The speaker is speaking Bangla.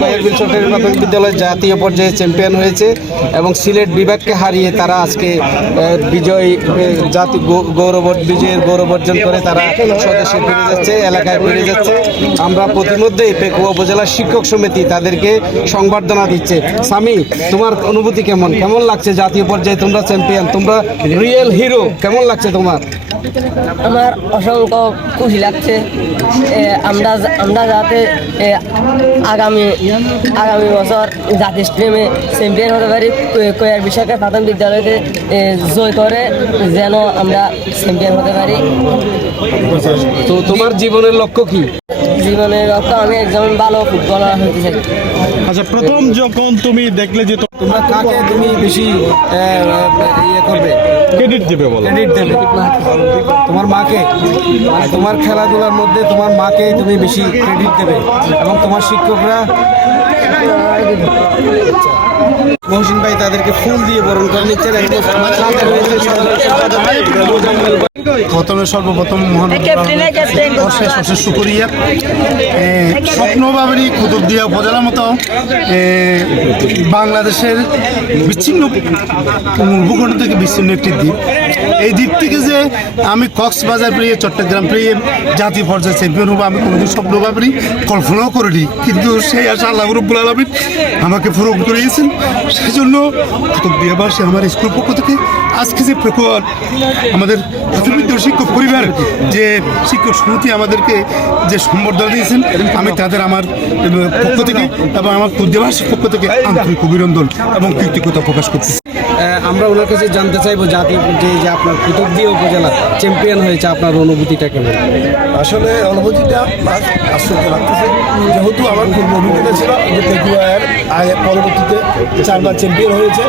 কয়েকবিল সরকারি প্রাথমিক বিদ্যালয় জাতীয় পর্যায়ে চ্যাম্পিয়ন হয়েছে এবং সিলেট বিভাগকে হারিয়ে তারা আজকে বিজয়ের গৌরব অর্জন করে তারা স্বদেশে ফিরে যাচ্ছে, এলাকায় ফিরে যাচ্ছে। আমরা প্রতিমধ্যেই পেকুয়া উপজেলা শিক্ষক সমিতি তাদেরকে সংবর্ধনা দিচ্ছে। সামি, তোমার অনুভূতি কেমন লাগছে? জাতীয় পর্যায়ে তোমরা চ্যাম্পিয়ন, তোমরা রিয়েল হিরো, কেমন লাগছে তোমার? আমার অসংখ্য খুশি লাগছে। আমরা যাতে আগামী বছর জাতীয় স্টেমে চ্যাম্পিয়ন হতে পারি, কয়ার বিশাখা প্রাথমিক বিদ্যালয়তে জয় করে যেন আমরা চ্যাম্পিয়ন হতে পারি। তো তোমার জীবনের লক্ষ্য কি? জীবনের লক্ষ্য আমি একজন ভালো ফুটবলার হতে চাই। আচ্ছা, প্রথম যখন তুমি দেখলে যে তোমরা কাকে তুমি বেশি করবে, ক্রেডিট দেবে বলো? ক্রেডিট দেবে তোমার মাকে, মানে তোমার খেলাধুলার মধ্যে তোমার মাকে তুমি বেশি ক্রেডিট দেবে এবং তোমার শিক্ষকরা। মহসিন ভাই তাদেরকে ফুল দিয়ে বরণ করে নিচ্ছেন। সর্বপ্রথম শুকরিয়া। স্বপ্ন ভাবেনি কুতুবদিয়া উপজেলার মতো বাংলাদেশের বিচ্ছিন্ন ভূখণ্ড থেকে বিচ্ছিন্ন একটি দ্বীপ, এই দ্বীপ থেকে যে আমি কক্সবাজার পেরিয়ে চট্টগ্রাম পেরিয়ে জাতীয় পর্যায়ে চ্যাম্পিয়ন হবো আমি কোনোদিন স্বপ্ন ভাবিনি, কল্পনাও করিনি। কিন্তু সেই আশা আল্লাহ রাব্বুল আলামিন আমাকে পূরণ করিয়েছেন। সেই জন্য কুতুবদিয়াবাসী আমার স্কুল পক্ষ থেকে আজকে যে আমাদের শিক্ষক পরিবার যে শিক্ষক সমিতি আমাদেরকে যে সম্বর্ধনা দিয়েছেন, আমি তাদের আমার পক্ষ থেকে এবং আমার কুতুবদিয়াবাসীর পক্ষ থেকে আন্তরিক অভিনন্দন এবং কৃতজ্ঞতা প্রকাশ করছি। আমরা ওনার কাছে জানতে চাইবো জাতীয় পর্যায়ে যে আপনার কুতুবদিয়া উপজেলা চ্যাম্পিয়ন হয়েছে, আপনার অনুভূতিটা কেমন? আসলে অনুভূতিটা আশ্চর্য লাগতেছে, যেহেতু আমার পূর্ব অভিজ্ঞতা ছিল যে পেকুয়ার পরবর্তীতে 4বার চ্যাম্পিয়ন হয়েছে।